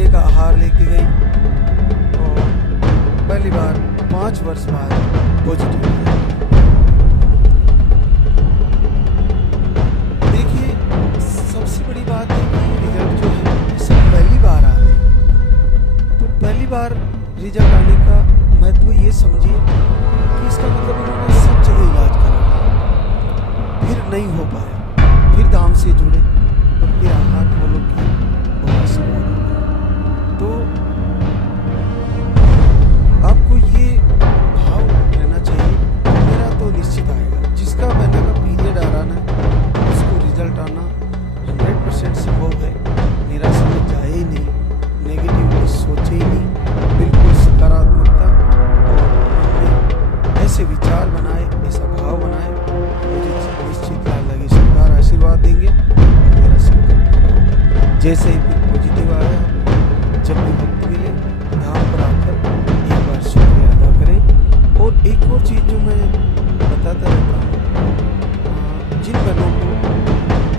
महीने का आहार लेके गई और पहली बार 5 वर्ष बाद पॉजिटिव हुई। देखिए, सबसे बड़ी बात है कि रिजल्ट जो है ये सब पहली बार आ रहे हैं। तो पहली बार रिजल्ट आने का महत्व ये समझिए कि इसका मतलब उन्होंने सब जगह इलाज करा, फिर नहीं हो पाया, फिर दाम से जुड़े और फिर आहार फॉलो किए और आशीर्वाद हो गया। तो आपको ये भाव रहना चाहिए, मेरा तो निश्चित आएगा। जिसका महीने का पीरियड आ रहा ना, उसको रिजल्ट आना 100% संभव है। निराशा में जाए ही नहीं, नेगेटिविटी सोचे ही नहीं, बिल्कुल सकारात्मकता और अपने ऐसे विचार बनाए, ऐसा भाव बनाए, मुझे निश्चित लगे सरकार आशीर्वाद देंगे और मेरा संकल्प पूरा होगा। जैसे ही फिर पॉजिटिव आ रहा है, जब भी वक्त मिले धाम पर आकर एक बार शुक्रिया अदा करें। और एक और चीज़ जो मैं बताता रहता हूँ, जिन बहनों को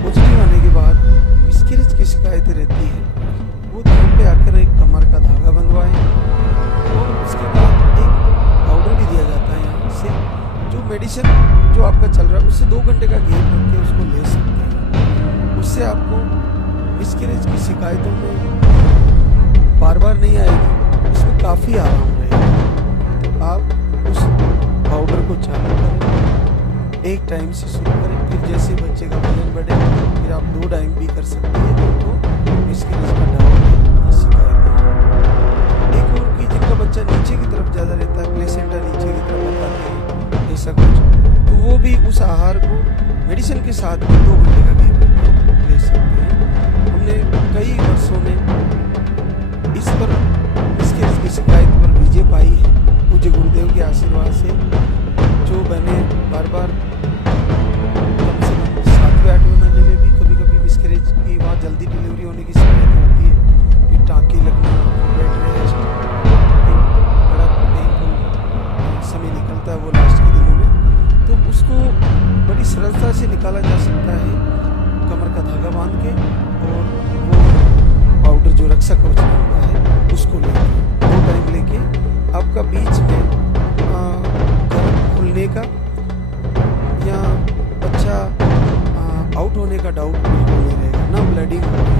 पॉजिटिव आने के बाद मिसकैरेज की शिकायतें रहती है, वो धाम पे आकर एक कमर का धागा बंधवाएं और उसके बाद एक पाउडर भी दिया जाता है यहाँ से, जो मेडिसिन जो आपका चल रहा है उससे 2 घंटे का गैप रख के उसको ले सकते हैं। उससे आपको मिसकैरेज की शिकायतों में बार बार नहीं आएगी, उसमें काफ़ी आराम रहेगा। तो आप उस पाउडर को चालू करें, एक टाइम से शुरू करें, फिर जैसे बच्चे का वजन बढ़े फिर आप 2 टाइम भी कर सकते हैं। तो मिसकैरेज का डाउट है, शिकायत है। एक और की जिनका बच्चा नीचे की तरफ ज़्यादा रहता है, प्लेसेंटा नीचे की तरफ बताते हैं ऐसा कुछ, तो वो भी उस आहार को मेडिसिन के साथ भी 2 घंटे का गैप रख के ले सकते हैं। हमने कई वर्षों में इस पर मिसकैरेज की शिकायत पर विजय पाई है, पूज्य गुरुदेव के आशीर्वाद से। जो बहनें बार बार कम से कम 7वें-8वें महीने में भी कभी कभी मिसकैरेज की वहाँ जल्दी डिलीवरी होने की शिकायत होती है, फिर टाँके लगना, बेड रेस्ट, फिर बड़ा पेनफुल समय निकलता है वो लास्ट के दिनों में, तो उसको बड़ी सरलता से निकाला जा सकता है कमर का धागा बांध के। और वो पाउडर जो रक्षा कवच होता है उसको लेके 2 टाइम लेके आपका बीच में गर्भ खुलने का या बच्चा आउट होने का डाउट बिल्कुल नहीं रहेगा, ना ब्लडिंग होगी,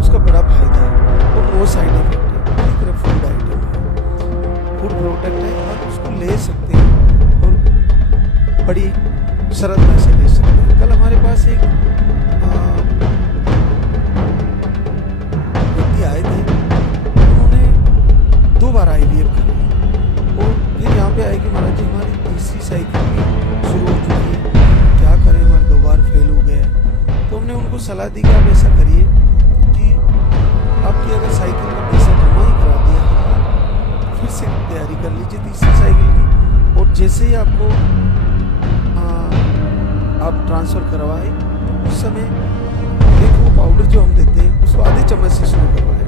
उसका बड़ा फायदा है। और नो साइड इफेक्ट है, पूरी तरह फूड आइटम है, फूड प्रोडक्ट है, आप उसको ले सकते हैं और बड़ी सरलता से ले सकते हैं। कल हमारे पास एक व्यक्ति आए थे, उन्होंने 2 बार IVF कर लिया और फिर यहाँ पे आए कि महाराज जी हमारी तीसरी साइकिल भी शुरू हो चुकी है, क्या करें, हमारे 2 बार फेल हो गया है। तो हमने उनको सलाह दी कि आप ऐसा करिए कि आपकी अगर साइकिल का पैसा जमा ही करा दिया है, फिर से तैयारी कर लीजिए तीसरी साइकिल की। और जैसे ही आपको आप ट्रांसफ़र करवाए तो उस समय एक वो पाउडर जो हम देते हैं उसको आधे चम्मच से शुरू करवाया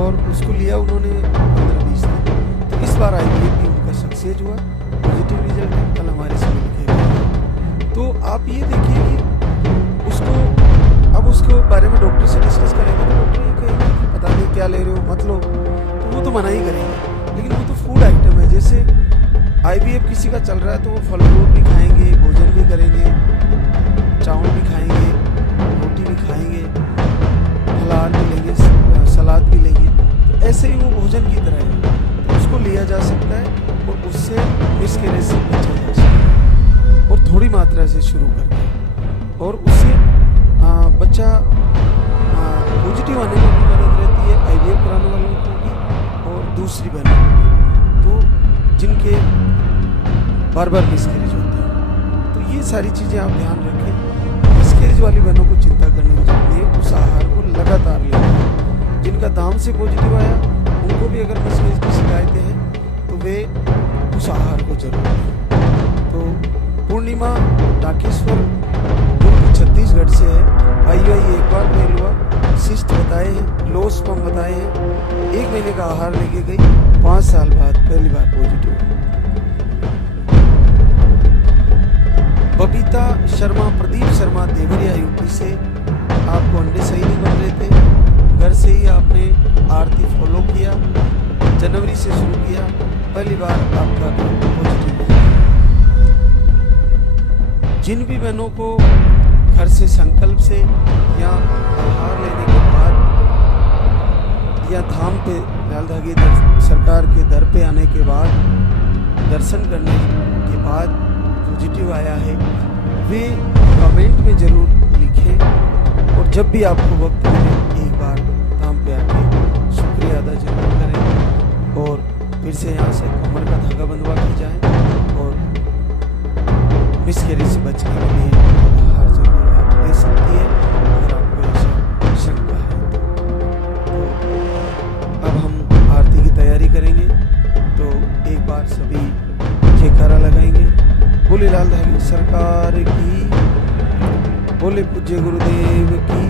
और उसको लिया उन्होंने 15-20 दिन। तो इस बार IVF भी उनका सक्सेस हुआ, पॉजिटिव रिजल्ट है, कल हमारे से मिलके गए। तो आप ये देखिए कि उसको अब उसके बारे में डॉक्टर से डिस्कस करेंगे तो डॉक्टर ये कहेंगे कि पता नहीं क्या ले रहे हो, मत लो, तो वो तो मना ही करेंगे। लेकिन वो तो फूड आइटम है, जैसे IVF किसी का चल रहा है तो वो फल फ्रूट भी खाएंगे, भोजन भी करेंगे, चावल भी खाएंगे, रोटी भी खाएंगे, फलाहार भी लेंगे, सलाद भी लेंगे। तो ऐसे ही वो भोजन की तरह है, तो उसको लिया जा सकता है और उससे मिसकैरेज से बचा जा सकता है। और थोड़ी मात्रा से शुरू करके और उससे बच्चा पॉजिटिव आने में भी मदद रहती है, IVF कराने वालों को भी और दूसरी बहनों को भी, तो जिनके बार बार मिसकैरेज होते हैं। तो ये सारी चीज़ें आप ध्यान रखें। मिसकैरेज वाली बहनों को चिंता करने की जरूरत नहीं है, उस आहार को लगातार लें। जिनका दाम से पॉजिटिव आया उनको भी अगर मिसकैरेज की शिकायतें हैं तो वे उस आहार को जरूर लें। तो पूर्णिमा डाकेश्वर दुर्ग छत्तीसगढ़ से है, IUI एक बार फेल हुआ, सिस्ट बताए हैं, लो स्पर्म बताए हैं, 1 महीने का आहार लेके गई, 5 साल बाद पहली बार पॉजिटिव। बबीता शर्मा, प्रदीप शर्मा देवरिया यूपी से, आपको अंडे सही नहीं बन रहे थे, घर से ही आपने आपने आरती फॉलो किया, जनवरी से शुरू किया, पहली बार आपका पॉजिटिव है। जिन भी बहनों को घर से संकल्प से या आहार लेने के बाद या धाम पे लाल धागे सरकार के दर पे आने के बाद दर्शन करने के बाद पॉजिटिव आया है, वे कमेंट में ज़रूर लिखें और जब भी आपको वक्त मिले एक बार धाम पे आके शुक्रिया अदा जरूर करें और फिर से यहाँ से कमर का धागा बंधवा के जाएं और मिसकैरेज से बचने के लिए आहार जरूर आप ले सकती है अगर आपको ऐसा शंका है तो अब हम आरती की तैयारी करेंगे। तो एक बार सभी जयकारा लगाएंगे, बोले लाल धागे सरकार की, बोले पूज्य गुरुदेव की।